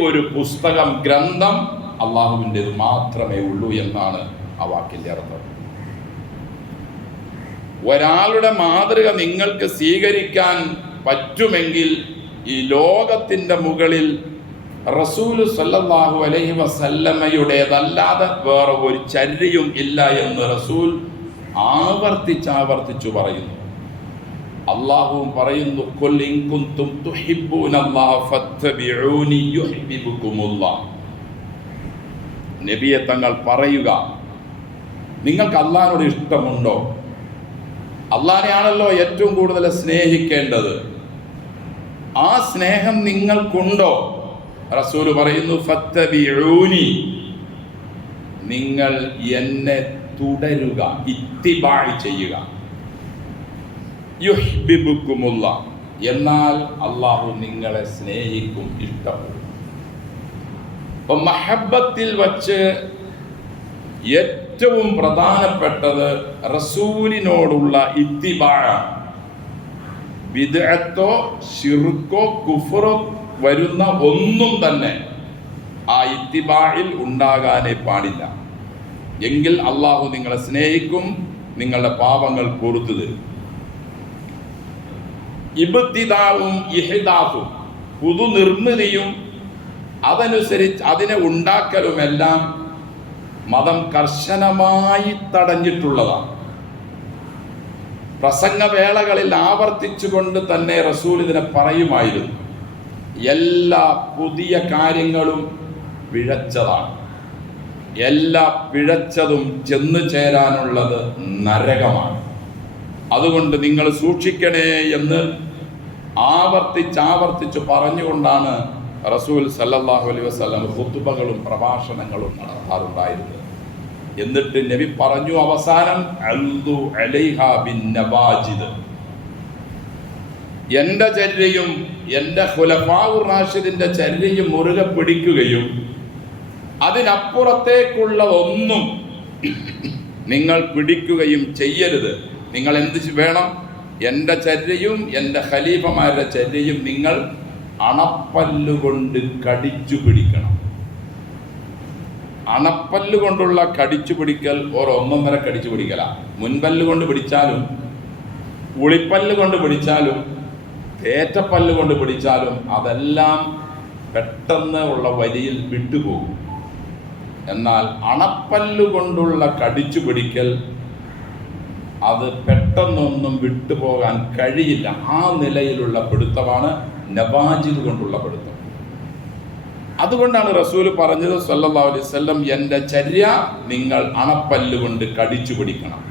ഒരു പുസ്തകം, ഗ്രന്ഥം അള്ളാഹുവിൻ്റെത് മാത്രമേ ഉള്ളൂ എന്നാണ് ആ വാക്കിൻ്റെ അർത്ഥം. ഒരാളുടെ മാതൃക നിങ്ങൾക്ക് സ്വീകരിക്കാൻ പറ്റുമെങ്കിൽ ഈ ലോകത്തിൻ്റെ മുകളിൽ റസൂൽ സല്ലല്ലാഹു അലൈഹി വസല്ലമയുടേതല്ലാതെ വേറെ ഒരു ചര്യയും ഇല്ല എന്ന് റസൂൽ ആവർത്തിച്ചു പറയുന്നു. അള്ളാഹുവും പറയുന്നു, ഖുൽ ഇൻ കുൻതും തുഹിബ്ബൂനല്ലാഹ ഫത്തബിഊനി യുഹിബ്ബുകുമുല്ലാഹ്. നബിയെ തങ്ങൾ പറയുക, നിങ്ങൾക്ക് അള്ളാഹിനോട് ഇഷ്ടമുണ്ടോ? അള്ളാഹിനെയാണല്ലോ ഏറ്റവും കൂടുതൽ സ്നേഹിക്കേണ്ടത്. ആ സ്നേഹം നിങ്ങൾക്കുണ്ടോ? റസൂല് പറയുന്നു, ഫത്തബിഊനി, നിങ്ങൾ എന്നെ തുടരുക, ഇത്തിബാ ചെയ്യുക. യുഹിബ്ബുകുമുല്ലാഹ്, എന്നാൽ അള്ളാഹു നിങ്ങളെ സ്നേഹിക്കും, ഇഷ്ടപ്പെടും. അപ്പം മഹബത്തിൽ വച്ച് ഏറ്റവും പ്രധാനപ്പെട്ടത് റസൂലിനോടുള്ള ഇത്തിബാഅ്. ബിദ്അത്തോ ശിർക്കോ കുഫ്റോ വരുന്ന ഒന്നും തന്നെ ആ ഇത്തിബാഇൽ ഉണ്ടാകാനേ പാടില്ല. എങ്കിൽ അള്ളാഹു നിങ്ങളെ സ്നേഹിക്കും, നിങ്ങളുടെ പാപങ്ങൾ പൊറുത്തു തരും. ഇബ്തിദാഉം ഇഹ്ദാസും, പുതുനിർമ്മിതിയും അതനുസരിച്ച് അതിനെ ഉണ്ടാക്കലുമെല്ലാം മതം കർശനമായി തടഞ്ഞിട്ടുള്ളതാണ്. പ്രസംഗവേളകളിൽ ആവർത്തിച്ചുകൊണ്ട് തന്നെ റസൂൽ ഇതിനെ പറയുമായിരുന്നു. എല്ലാ പുതിയ കാര്യങ്ങളും പിഴച്ചതാണ്. എല്ലാ പിഴച്ചതും ചെന്നു ചേരാനുള്ളത് നരകമാണ്. അതുകൊണ്ട് നിങ്ങൾ സൂക്ഷിക്കണേ എന്ന് ആവർത്തിച്ച് പറഞ്ഞുകൊണ്ടാണ് റസൂൽ സല്ലല്ലാഹു അലൈഹി വസല്ലം ഖുതുബകളും പ്രഭാഷണങ്ങളും നടത്താറുണ്ടായിരുന്നത്. എന്നിട്ട് നബി പറഞ്ഞു അവസാനം, അൽദു അലൈഹാ ബിൻ നവാജിദ്, എൻ്റെ ചര്യയും എൻ്റെ ഖുലഫാഉർ റാഷിദിന്റെ ചര്യയും മുറുകെ പിടിക്കുകയും അതിനപ്പുറത്തേക്കുള്ള ഒന്നും നിങ്ങൾ പിടിക്കുകയും ചെയ്യരുത്. നിങ്ങൾ എന്ത് വേണം? എൻ്റെ ചര്യയും എൻ്റെ ഖലീഫമാരുടെ ചര്യയും നിങ്ങൾ അണപ്പല്ലുകൊണ്ട് കടിച്ചു പിടിക്കണം. അണപ്പല്ലുകൊണ്ടുള്ള കടിച്ചു പിടിക്കൽ ഒന്നൊന്നര കടിച്ചു പിടിക്കല. മുൻപല്ല് കൊണ്ട് പിടിച്ചാലും ഉളിപ്പല്ല് കൊണ്ട് പിടിച്ചാലും തേറ്റപ്പല്ല് കൊണ്ട് പിടിച്ചാലും അതെല്ലാം പെട്ടെന്ന് ഉള്ള വലിയിൽ വിട്ടുപോകും. എന്നാൽ അണപ്പല്ല് കൊണ്ടുള്ള കടിച്ചു പിടിക്കൽ അത് പെട്ടെന്നൊന്നും വിട്ടുപോകാൻ കഴിയില്ല. ആ നിലയിലുള്ള പിടുത്തമാണ് നവാജിദ് കൊണ്ടുള്ള പിടുത്തം. അതുകൊണ്ടാണ് റസൂൽ പറഞ്ഞത് സല്ലല്ലാഹു അലൈഹി വസല്ലം, എൻ്റെ ചര്യ നിങ്ങൾ അണപ്പല്ല് കൊണ്ട് കടിച്ചു പിടിക്കണം.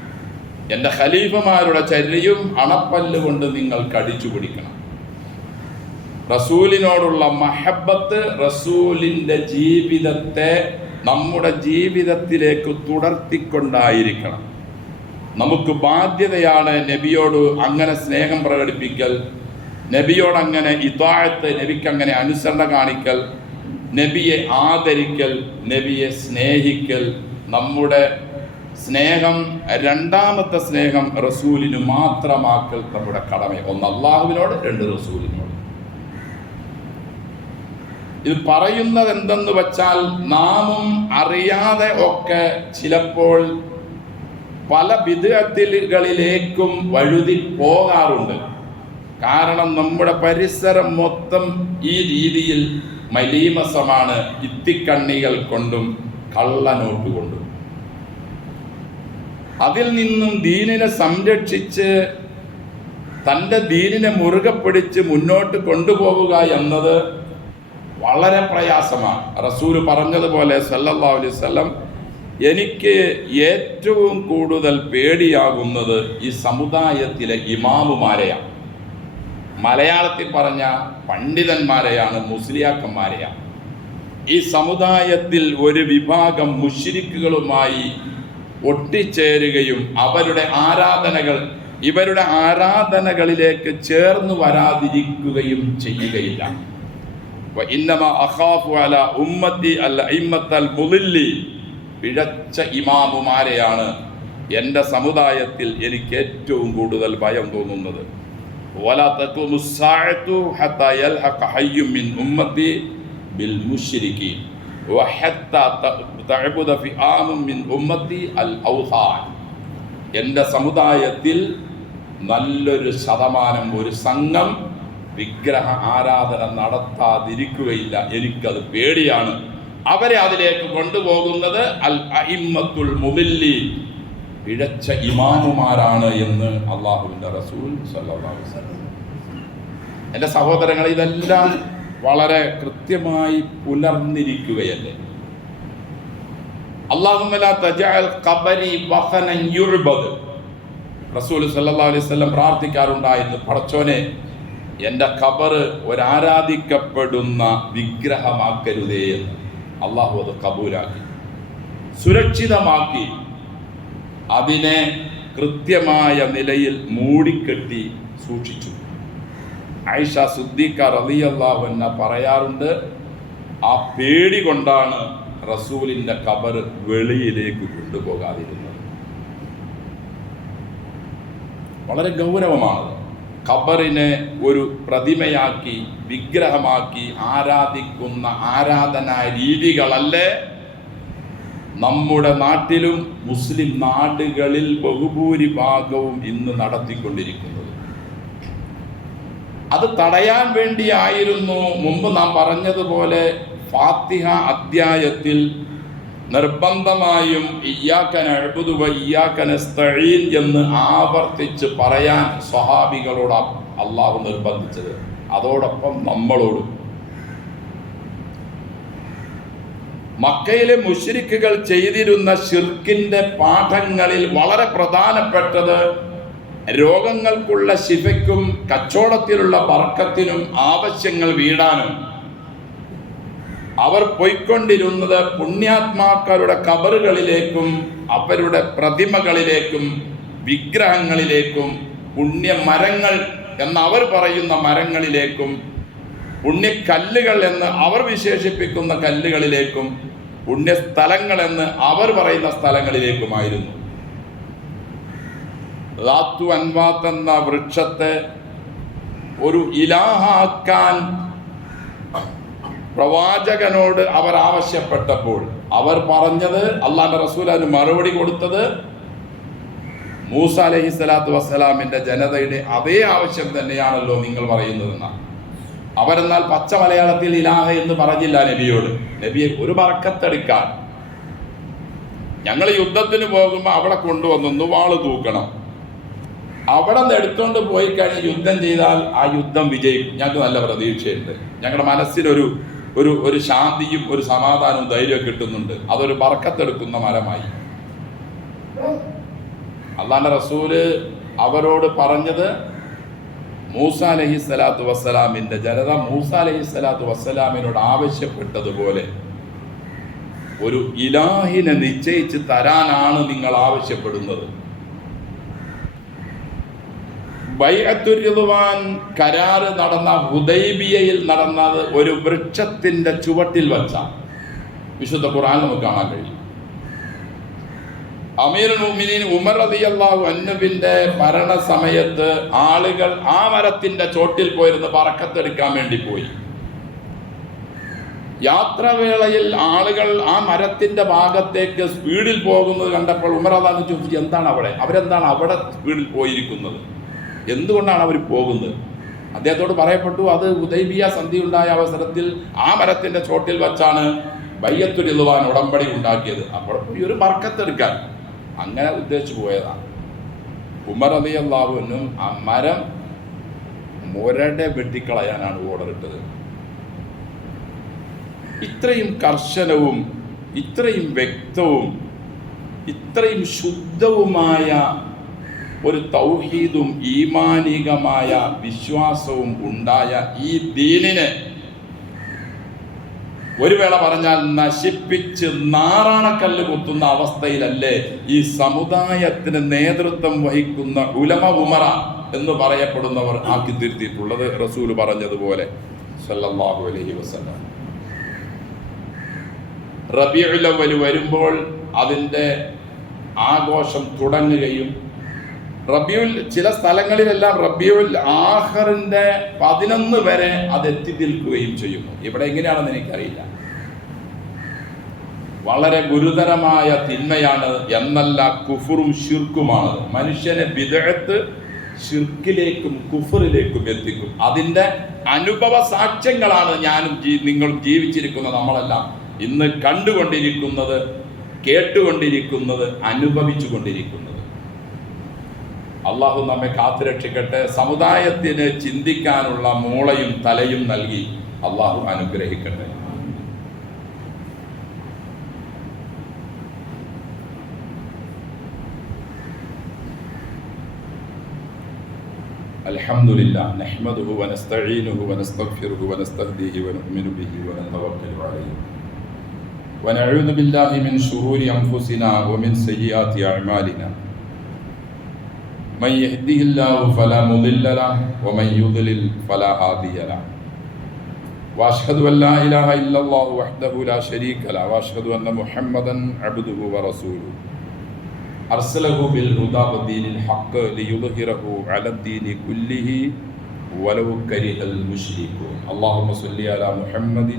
എൻ്റെ ഖലീഫമാരുടെ ചര്യയും അണപ്പല്ല് കൊണ്ട് നിങ്ങൾ കടിച്ചു പിടിക്കണം. റസൂലിനോടുള്ള മഹബത്ത് റസൂലിൻ്റെ ജീവിതത്തെ നമ്മുടെ ജീവിതത്തിലേക്ക് തുടർത്തിക്കൊണ്ടായിരിക്കണം. നമുക്ക് ബാധ്യതയാണ് നബിയോട് അങ്ങനെ സ്നേഹം പ്രകടിപ്പിക്കൽ, നബിയോട് അങ്ങനെ ഇതാഅത്ത്, നബിക്ക് അങ്ങനെ അനുസരണ കാണിക്കൽ, നബിയെ ആദരിക്കൽ, നബിയെ സ്നേഹിക്കൽ. നമ്മുടെ സ്നേഹം, രണ്ടാമത്തെ സ്നേഹം റസൂലിന് മാത്രമാക്കൽ നമ്മുടെ കടമ. ഒന്ന് അള്ളാഹുവിനോട്, രണ്ട് റസൂലിനോട്. ഇത് പറയുന്നത് എന്തെന്ന് വെച്ചാൽ, നാമും അറിയാതെ ഒക്കെ ചിലപ്പോൾ പല ബിദ്അത്തുകളിലേക്കും വഴുതി പോകാറുണ്ട്. കാരണം നമ്മുടെ പരിസരം മൊത്തം ഈ രീതിയിൽ മലീമസമാണ്. ഇത്തിക്കണ്ണികൾ കൊണ്ടും കള്ളനോട്ട് കൊണ്ടും. അതിൽ നിന്നും ദീനിനെ സംരക്ഷിച്ച് തൻ്റെ ദീനിനെ മുറുകെ പിടിച്ച് മുന്നോട്ട് കൊണ്ടുപോവുക എന്നത് വളരെ പ്രയാസമാണ്. റസൂൽ പറഞ്ഞതുപോലെ സല്ലല്ലാഹു അലൈഹി വസല്ലം, എനിക്ക് ഏറ്റവും കൂടുതൽ പേടിയാകുന്നത് ഈ സമുദായത്തിലെ ഇമാമുമാരെയാണ്. മലയാളത്തിൽ പറഞ്ഞ പണ്ഡിതന്മാരെയാണ്, മുസ്ലിയാക്കന്മാരെയാണ്. ഈ സമുദായത്തിൽ ഒരു വിഭാഗം മുശ്രിക്കുകളുമായി ഒട്ടിച്ചേരുകയും ഇവരുടെ ആരാധനകളിലേക്ക് ചേർന്ന് വരാതിരിക്കുകയും ചെയ്യുകയില്ല. ഇന്നമാ അഖാഫു അലാ ഉമ്മത്തി അൽ അഇമ്മത്തൽ മുളില്ലി, പിഴച്ച ഇമാമുമാരെയാണ് എൻ്റെ സമുദായത്തിൽ എനിക്ക് ഏറ്റവും കൂടുതൽ ഭയം തോന്നുന്നത്. വലാ തഖൂമു സ്സാഅതു ഹത്താ യൽഹഖ ഹയ്യും മിൻ ഉമ്മത്തി ബിൽ മുശ്രികീൻ വഹത്താ തഅബുദ ഫിആമും മിൻ ഉമ്മത്തി അൽ ഔസാൻ. എൻ്റെ സമുദായത്തിൽ നല്ലൊരു ശതമാനം, ഒരു സംഘം വിഗ്രഹ ആരാധന നടത്താതിരിക്കുകയില്ല. എനിക്കത് പേടിയാണ്. അവരെ അതിലേക്ക് കൊണ്ടുപോകുന്നത് അൽ അഇമ്മത്തുൽ മുളില്ലി, പിഴച്ച ഇമാമുമാരാണ് എന്ന് അള്ളാഹുവിൻ്റെ റസൂൽ സല്ലല്ലാഹു അലൈഹി വസല്ലം. എൻ്റെ സഹോദരങ്ങളെ, ഇതെല്ലാം വളരെ കൃത്യമായി പുലർന്നിരിക്കുകയല്ലേ. അല്ലാഹുമ്മ ലാ തജഅൽ ഖബരി വഖനൻ യുഅബദ്. റസൂൽ സല്ലല്ലാഹു അലൈഹി വസല്ലം പ്രാർത്ഥിക്കാറുണ്ടായിരുന്നു, പടച്ചോനെ എൻ്റെ ഖബറ് ഒരാരാധിക്കപ്പെടുന്ന വിഗ്രഹമാക്കരുതേ എന്ന്. അള്ളാഹു അത് കബൂലാക്കി, സുരക്ഷിതമാക്കി, അതിനെ കൃത്യമായ നിലയിൽ മൂടിക്കെട്ടി സൂക്ഷിച്ചു. ആയിഷ സിദ്ദീഖ റളിയല്ലാഹു അൻഹ പറയാറുണ്ട്, ആ പേടി കൊണ്ടാണ് റസൂലിൻ്റെ ഖബർ വെളിയിലേക്ക് കൊണ്ടുപോകാതിരുന്നത്. വളരെ ഗൗരവമാണ്. ഖബറിനെ ഒരു പ്രതിമയാക്കി വിഗ്രഹമാക്കി ആരാധിക്കുന്ന ആരാധനാ രീതികളല്ലേ നമ്മുടെ നാട്ടിലും മുസ്ലിം നാടുകളിൽ ബഹുഭൂരിഭാഗവും ഇന്ന് നടത്തിക്കൊണ്ടിരിക്കുന്നത്. അത് തടയാൻ വേണ്ടിയായിരുന്നു മുമ്പ് നാം പറഞ്ഞതുപോലെ ഫാത്തിഹ അധ്യായത്തിൽ നിർബന്ധമായും ഇയ്യാക നഅ്ബുദു വ ഇയ്യാക നസ്തഈൻ എന്ന് ആവർത്തിച്ച് പറയാൻ സ്വഹാബികളോട് അള്ളാഹു നിർബന്ധിച്ചത്. അതോടൊപ്പം നമ്മളോടും. മക്കയിലെ മുശ്രിക്കുകൾ ചെയ്തിരുന്ന ശിർക്കിന്റെ പാഠങ്ങളിൽ വളരെ പ്രധാനപ്പെട്ടത് രോഗങ്ങൾക്കുള്ള ശിഫയ്ക്കും കച്ചവടത്തിലുള്ള ബർക്കത്തിനും ആവശ്യങ്ങൾ വീടാനും അവർ പോയിക്കൊണ്ടിരുന്നത് പുണ്യാത്മാക്കളുടെ ഖബറുകളിലേക്കും അവരുടെ പ്രതിമകളിലേക്കും വിഗ്രഹങ്ങളിലേക്കും പുണ്യമരങ്ങൾ എന്ന് അവർ പറയുന്ന മരങ്ങളിലേക്കും പുണ്യക്കല്ലുകൾ എന്ന് അവർ വിശേഷിപ്പിക്കുന്ന കല്ലുകളിലേക്കും പുണ്യസ്ഥലങ്ങൾ എന്ന് അവർ പറയുന്ന സ്ഥലങ്ങളിലേക്കുമായിരുന്നു. ലാത്തു അൻവാത്ത് എന്ന വൃക്ഷത്തെ ഒരു ഇലാഹാക്കാൻ പ്രവാചകനോട് അവർ ആവശ്യപ്പെട്ടപ്പോൾ അവർ പറഞ്ഞത്, അള്ളാഹുവിന്റെ റസൂൽ അതിന് മറുപടി കൊടുത്തത്, മൂസ അലൈഹിസ്സലാത്തു വസ്സലാമിന്റെ ജനതയുടെ അതേ ആവശ്യം തന്നെയാണല്ലോ നിങ്ങൾ പറയുന്നതെന്നാണ്. അവരെന്നാൽ പച്ച മലയാളത്തിൽ ഇലാഹ എന്ന് പറഞ്ഞില്ല നബിയോട്. നബിയെ ഒരു ബർക്കത്തെടുക്കാൻ ഞങ്ങൾ യുദ്ധത്തിന് പോകുമ്പോൾ അവിടെ കൊണ്ടുവന്നു വാള് തൂക്കണം, അവിടെ നിന്ന് എടുത്തുകൊണ്ട് പോയി കഴിഞ്ഞ് യുദ്ധം ചെയ്താൽ ആ യുദ്ധം വിജയിക്കും, ഞങ്ങൾക്ക് നല്ല പ്രതീക്ഷയുണ്ട്, ഞങ്ങളുടെ മനസ്സിനൊരു ഒരു ഒരു ശാന്തിയും ഒരു സമാധാനവും ധൈര്യവും കിട്ടുന്നുണ്ട്, അതൊരു ബർക്കത്തെടുക്കുന്ന മരമായി. അള്ളാഹുവിന്റെ റസൂല് അവരോട് പറഞ്ഞത് മൂസ അലൈഹിസ്സലാത്തു വസ്സലാമിന്റെ ജനത മൂസ അലൈഹിസ്സലാത്തു വസ്സലാമിനോട് ആവശ്യപ്പെട്ടതുപോലെ ഒരു ഇലാഹിനെ നിശ്ചയിച്ച് തരാനാണ് നിങ്ങൾ ആവശ്യപ്പെടുന്നത്. ബൈഅത്തുർ റിദ്വാൻ കരാറ് നടന്ന ഹുദൈബിയയിൽ നടന്നത് ഒരു വൃക്ഷത്തിന്റെ ചുവട്ടിൽ വച്ചാണ്. വിശുദ്ധ ഖുർആൻ നമുക്ക് കാണാൻ കഴിയും. അമീറുൽ മുഅ്മിനീൻ ഉമർ റളിയല്ലാഹു അൻഹുവിന്റെ ഭരണ സമയത്ത് ആളുകൾ ആ മരത്തിന്റെ ചോട്ടിൽ പോയിരുന്ന് ബർക്കത്തെടുക്കാൻ വേണ്ടി പോയി. യാത്രവേളയിൽ ആളുകൾ ആ മരത്തിന്റെ ഭാഗത്തേക്ക് സ്പീഡിൽ പോകുന്നത് കണ്ടപ്പോൾ ഉമർ റളിയല്ലാഹു അൻഹു ചോദിച്ചു, എന്താണ് അവിടെ, അവരെന്താണ് അവിടെ സ്പീഡിൽ പോയിരിക്കുന്നത്, എന്തുകൊണ്ടാണ് അവർ പോകുന്നത്? അദ്ദേഹത്തോട് പറയപ്പെട്ടു, അത് ഹുദൈബിയ സന്ധി ഉണ്ടായ അവസരത്തിൽ ആ മരത്തിന്റെ ചോട്ടിൽ വച്ചാണ് ബൈഅത്തുർ റിദ്വാൻ ഉടമ്പടി ഉണ്ടാക്കിയത്, അപ്പോൾ ഈ ഒരു ബർക്കത്തെടുക്കാൻ അങ്ങനെ ഉദ്ദേശിച്ചു പോയതാണ്. ഉമർ റളിയല്ലാഹു അൻഹു ആ മരം മുരടെ വെട്ടിക്കളയാനാണ് ഓർഡർ ഇട്ടത്. ഇത്രയും കർശനവും ഇത്രയും വ്യക്തവും ഇത്രയും ശുദ്ധവുമായ ഒരു തൗഹീദും ഈമാനികമായ വിശ്വാസവും ഉണ്ടായ ഈ ദീനിനെ ഒരു വേള പറഞ്ഞാൽ നശിപ്പിച്ച് നാറാണക്കല്ല് കുത്തുന്ന അവസ്ഥയിലല്ലേ ഈ സമുദായത്തിന് നേതൃത്വം വഹിക്കുന്ന ഉലമ ഉമറ എന്ന് പറയപ്പെടുന്നവർ ആക്കി തീർത്തിയിട്ടുള്ളത്. റസൂൽ പറഞ്ഞതുപോലെ സല്ലല്ലാഹു അലൈഹി വസല്ലം, റബീഉൽ അവ്വൽ വരുമ്പോൾ അതിൻ്റെ ആഘോഷം തുടങ്ങുകയും ചില സ്ഥലങ്ങളിലെല്ലാം റബീഉൽ ആഖിറിന്റെ 11 വരെ അത് എത്തി നിൽക്കുകയും ചെയ്യുന്നു. ഇവിടെ എങ്ങനെയാണെന്ന് എനിക്കറിയില്ല. വളരെ ഗുരുതരമായ തിന്മയാണ് എന്നല്ല, കുഫറും ശിർക്കുമാണ്. മനുഷ്യനെ ബിദ്അത്ത് ശിർക്കിലേക്കും കുഫറിലേക്കും എത്തിക്കും. അതിൻ്റെ അനുഭവ സാക്ഷ്യങ്ങളാണ് ഞാനും നിങ്ങൾ ജീവിച്ചിരിക്കുന്ന നമ്മളെല്ലാം ഇന്ന് കണ്ടുകൊണ്ടിരിക്കുന്നത്, കേട്ടുകൊണ്ടിരിക്കുന്നത്, അനുഭവിച്ചു കൊണ്ടിരിക്കുന്നത്. അള്ളാഹു നമ്മെ കാത്തുരക്ഷിക്കട്ടെ. സമുദായത്തിന് ചിന്തിക്കാനുള്ള മൂളയും തലയും നൽകി അള്ളാഹു അനുഗ്രഹിക്കട്ടെ. അൽഹംദുലില്ലാഹ് നഹ്മദുഹു വനസ്തഈനുഹു വനസ്തഗ്ഫിറുഹു വനസ്തഹ്ദീഹി വനുഅ്മിനു ബിഹി വനതവക്കലു അലൈഹി വനഊദു ബില്ലാഹി മിൻ ശുറൂരി അൻഫുസിനാ വമിൻ സയ്യിആതി അഅ്മാലിനാ من يهده الله فلا مضل له ومن يضلل فلا هادي له وأشهد أن لا إله إلا الله وحده لا شريك له وأشهد أن محمدا عبده ورسوله أرسله بالهدى ودين الحق ليظهره على الدين كله ولو كره المشركون اللهم صل على محمد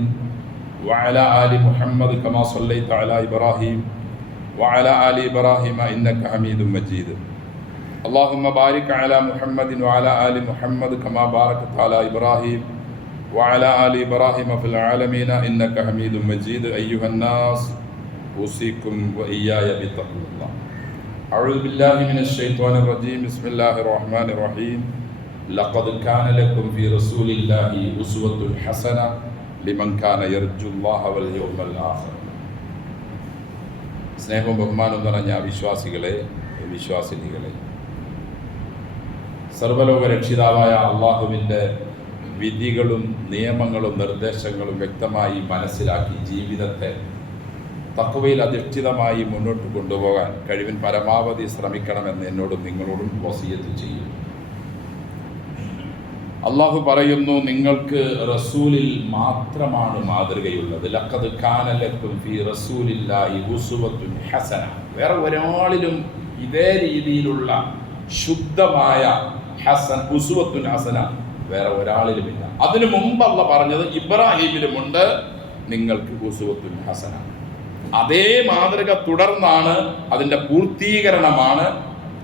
وعلى آل محمد كما صليت على إبراهيم وعلى آل إبراهيم إنك حميد مجيد اللهم بارك على محمد وعلى آل محمد كما باركت على إبراهيم وعلى آل إبراهيم في العالمين إنك حميد مجيد أيها الناس أوصيكم وإياي بتقوى الله أعوذ بالله من الشيطان الرجيم بسم الله الرحمن الرحيم لقد كان لكم في رسول الله أسوة حسنة لمن كان يرجو الله واليوم الآخر സ്നേഹവും ബഹുമാനവും നിറഞ്ഞ വിശ്വാസികളെ വിശ്വാസിനികളെ, സർവ്വലോക രക്ഷിതാവായ അള്ളാഹുവിൻ്റെ വിധികളും നിയമങ്ങളും നിർദ്ദേശങ്ങളും വ്യക്തമായി മനസ്സിലാക്കി ജീവിതത്തെ തഖ്വയിൽ അധിഷ്ഠിതമായി മുന്നോട്ട് കൊണ്ടുപോകാൻ കഴിവിൻ പരമാവധി ശ്രമിക്കണമെന്ന് എന്നോടും നിങ്ങളോടും വസിയത്ത് ചെയ്യും. അള്ളാഹു പറയുന്നു, നിങ്ങൾക്ക് റസൂലിൽ മാത്രമാണ് മാതൃകയുള്ളത്. ലഖദ് കാന ലക്കും ഫീ റസൂലില്ലാഹി ഉസ്വത്തുൻ ഹസന. വേറെ ഒരാളിലും ഇതേ രീതിയിലുള്ള ശുദ്ധമായ ഉസ്വത്തുൻ ഹസന വേറെ ഒരാളിലുമില്ല. അതിനു മുമ്പ് അള്ളാഹ് പറഞ്ഞത് ഇബ്രാഹിമിലുമുണ്ട് നിങ്ങൾക്ക് ഉസ്വത്തുൻ ഹസന. അതേ മാതൃക തുടർന്നാണ്, അതിൻ്റെ പൂർത്തീകരണമാണ്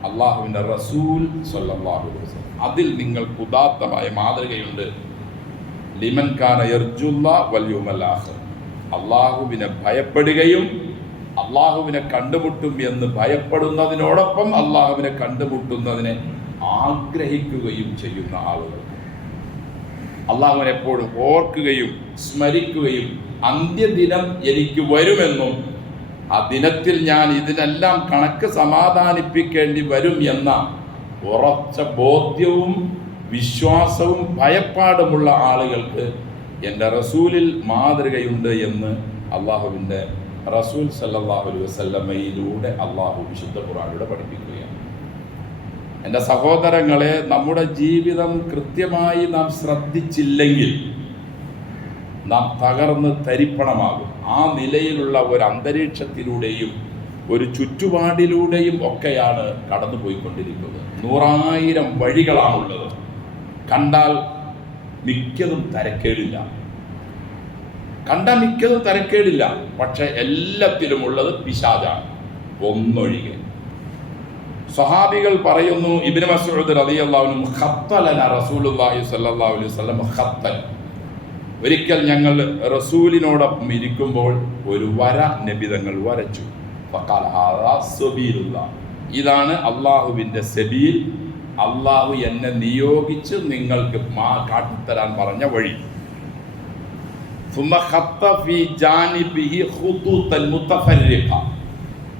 അള്ളാഹുവിൻ്റെ റസൂൽ സ്വല്ലല്ലാഹു അലൈഹി വസല്ലം. അതിൽ നിങ്ങൾക്ക് ഉദാത്തമായ മാതൃകയുണ്ട്. ലിമൻ കാന യർജുല്ലാഹ വൽ യൗമൽ ആഖിർ. അള്ളാഹുവിനെ ഭയപ്പെടുകയും അള്ളാഹുവിനെ കണ്ടുമുട്ടും എന്ന് ഭയപ്പെടുന്നതിനോടൊപ്പം അള്ളാഹുവിനെ കണ്ടുമുട്ടുന്നതിനെ ആഗ്രഹിക്കുകയും ചെയ്യുന്ന ആളുകൾ, അള്ളാഹുവിനെ എപ്പോഴും ഓർക്കുകയും സ്മരിക്കുകയും അന്ത്യദിനം എനിക്ക് വരുമെന്നും ആ ദിനത്തിൽ ഞാൻ ഇതിനെല്ലാം കണക്ക് സമാധാനിപ്പിക്കേണ്ടി വരും എന്ന ഉറച്ച ബോധ്യവും വിശ്വാസവും ഭയപ്പാടുമുള്ള ആളുകൾക്ക് എൻ്റെ റസൂലിൽ മാതൃകയുണ്ട് എന്ന് അള്ളാഹുവിൻ്റെ റസൂൽ സല്ലല്ലാഹു അലൈഹി വസല്ലമയിലൂടെ അള്ളാഹു വിശുദ്ധ ഖുർആനിലൂടെ പഠിപ്പിക്കുകയാണ്. എൻ്റെ സഹോദരങ്ങളെ, നമ്മുടെ ജീവിതം കൃത്യമായി നാം ശ്രദ്ധിച്ചില്ലെങ്കിൽ നാം തകർന്ന് തരിപ്പണമാകും. ആ നിലയിലുള്ള ഒരു അന്തരീക്ഷത്തിലൂടെയും ഒരു ചുറ്റുപാടിലൂടെയും ഒക്കെയാണ് കടന്നു പോയിക്കൊണ്ടിരിക്കുന്നത്. 100,000 വഴികളാണുള്ളത്. കണ്ടാൽ മിക്കതും തരക്കേടില്ല, പക്ഷെ എല്ലാത്തിലും ഉള്ളത് പിശാചാണ്, ഒന്നൊഴികെ. സ്വഹാബികൾ പറയുന്നു, ഇബ്നു മസ്ഊദ് റളിയല്ലാഹു അൻഹു ഖത്തലന റസൂലുള്ളാഹി സ്വല്ലല്ലാഹു അലൈഹി വസല്ലം ഖത്തൽ. ഒരിക്കൽ ഞങ്ങൾ റസൂലിനോടൊപ്പം ഇരിക്കുമ്പോൾ ഒരു വര നബി തങ്ങൾ വരച്ചു. ഫഖാല ഹാദാ സബീലുല്ലാഹ്. ഇതാണ് അള്ളാഹുവിൻ്റെ സബീൽ, അള്ളാഹു എന്നെ നിയോഗിച്ച് നിങ്ങൾക്ക് കാട്ടിത്തരാൻ പറഞ്ഞ വഴി.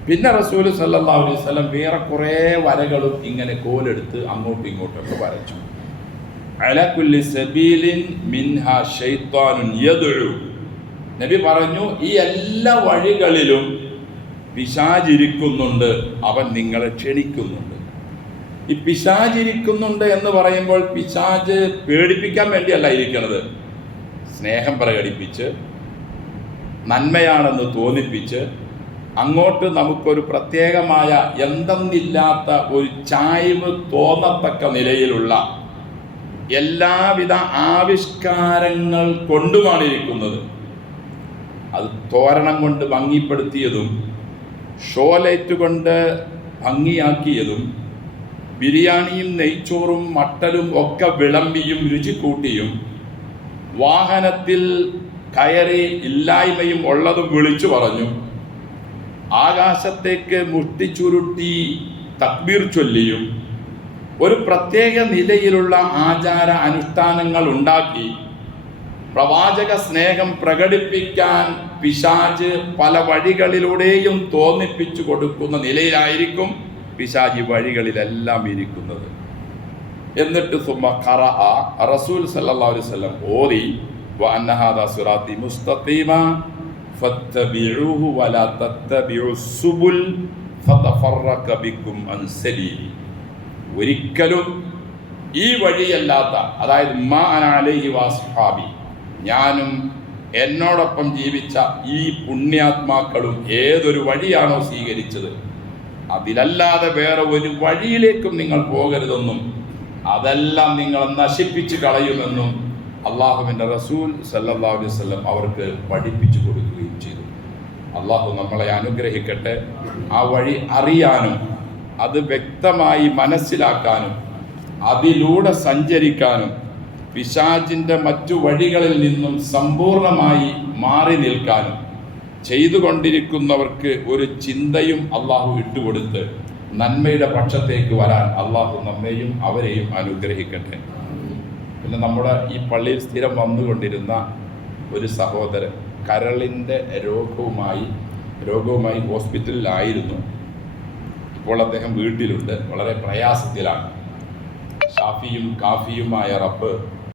പിന്നെ റസൂൽ സല്ലല്ലാഹു അലൈഹി വസല്ലം വേറെ കുറേ വരകളും ഇങ്ങനെ കോലെടുത്ത് അങ്ങോട്ടും ഇങ്ങോട്ടൊക്കെ വരച്ചു. അലാ കുല്ലി സബീലിൻ മിൻഹാ ശൈത്താനുൻ യദ്ഉ. നബി പറഞ്ഞു, ഈ എല്ലാ വഴികളിലും പിശാചിരിക്കുന്നുണ്ട്, അവൻ നിങ്ങളെ ക്ഷണിക്കുന്നുണ്ട്. ഈ പിശാചിരിക്കുന്നുണ്ട് എന്ന് പറയുമ്പോൾ പിശാച് പേടിപ്പിക്കാൻ വേണ്ടിയല്ല ഇരിക്കുന്നത്, സ്നേഹം പ്രകടിപ്പിച്ച് നന്മയാണെന്ന് തോന്നിപ്പിച്ച് അങ്ങോട്ട് നമുക്കൊരു പ്രത്യേകമായ എന്തെന്നില്ലാത്ത ഒരു ചായ്വ് തോന്നത്തക്ക നിലയിലുള്ള എല്ലാവിധ ആവിഷ്കാരങ്ങൾ കൊണ്ടുമാണ് ഇരിക്കുന്നത്. അത് തോരണം കൊണ്ട് ഭംഗിപ്പെടുത്തിയതും ഷോലൈറ്റ് കൊണ്ട് ഭംഗിയാക്കിയതും ബിരിയാണിയും നെയ്ച്ചോറും മട്ടലും ഒക്കെ വിളമ്പിയും രുചി കൂട്ടിയും വാഹനത്തിൽ കയറി ഇല്ലായ്മയും ഉള്ളതും വിളിച്ചു പറഞ്ഞു, ആകാശത്തേക്ക് മുഷ്ടി ചുരുട്ടി തക്ബീർ ചൊല്ലിയും ഒരു പ്രത്യേക നിലയിലുള്ള ആചാര അനുഷ്ഠാനങ്ങൾ ഉണ്ടാക്കി പ്രവാചക സ്നേഹം പ്രകടിപ്പിക്കാൻ പിശാച് പല വഴികളിലൂടെയും തോന്നിപ്പിച്ചു കൊടുക്കുന്ന നിലയിലായിരിക്കും പിശാചി വഴികളിലെല്ലാം ഇരിക്കുന്നത്. എന്നിട്ട് റസൂൽ സല്ലല്ലാഹു അലൈഹി വസല്ലം ഓതി, വഅന്ന ഹാദാ സിറാത്തി മുസ്തഖീമ ഫത്തബിഊഹു വലാ തത്തബിഉസ് സുബുൽ ഫതഫറഖ ബിക്കും അൻ സബീലി. ഒരിക്കലും ഈ വഴിയല്ലാത്ത, അതായത് മാ അന അലൈഹി വസ്ഹാബി, ഞാനും എന്നോടൊപ്പം ജീവിച്ച ഈ പുണ്യാത്മാക്കളും ഏതൊരു വഴിയാണോ സ്വീകരിച്ചത് അതിലല്ലാതെ വേറെ ഒരു വഴിയിലേക്കും നിങ്ങൾ പോകരുതെന്നും അതെല്ലാം നിങ്ങളെ നശിപ്പിച്ച് കളയുമെന്നും അള്ളാഹുവിൻ്റെ റസൂൽ സല്ലല്ലാഹു അലൈഹി വസല്ലം അവർക്ക് പഠിപ്പിച്ചു കൊടുക്കുകയും ചെയ്തു. അള്ളാഹു നമ്മളെ അനുഗ്രഹിക്കട്ടെ. ആ വഴി അറിയാനും അത് വ്യക്തമായി മനസ്സിലാക്കാനും അതിലൂടെ സഞ്ചരിക്കാനും പിശാചിൻ്റെ മറ്റു വഴികളിൽ നിന്നും സമ്പൂർണമായി മാറി നിൽക്കാനും ചെയ്തുകൊണ്ടിരിക്കുന്നവർക്ക് ഒരു ചിന്തയും അള്ളാഹു ഇട്ടുകൊടുത്ത് നന്മയുടെ പക്ഷത്തേക്ക് വരാൻ അള്ളാഹു നമ്മെയും അവരെയും അനുഗ്രഹിക്കട്ടെ. പിന്നെ നമ്മുടെ ഈ പള്ളിയിൽ സ്ഥിരം വന്നുകൊണ്ടിരുന്ന ഒരു സഹോദരൻ കരളിൻ്റെ രോഗവുമായി ഹോസ്പിറ്റലിലായിരുന്നു. ഇപ്പോൾ അദ്ദേഹം വീട്ടിലുണ്ട്. വളരെ പ്രയാസത്തിലാണ്. ഷാഫിയും കാഫിയുമായ റബ്ബ്